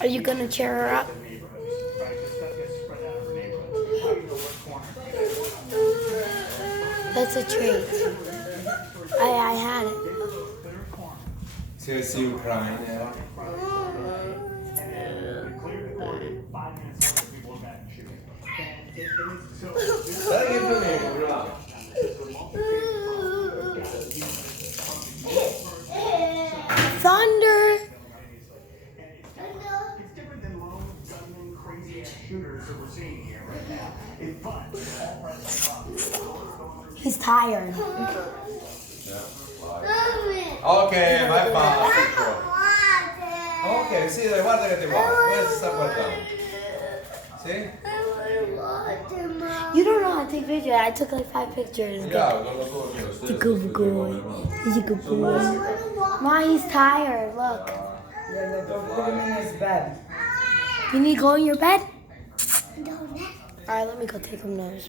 Are you gonna cheer her up? That's a treat. I had it. Ska vi se Ukraina? Dai che problemi, va? Thunder! He's tired. Ok, vai basta. Ok, sì, dai, guarda che ti va. Come si sta guardando? Sì? You don't know how to take pictures. I took like 5 pictures. Yeah, non lo so io. He's a good boy. He's a good boy. Ma, he's tired. Look. Yeah, don't put him in his bed. You need to go in your bed? Alright, let me go take him now.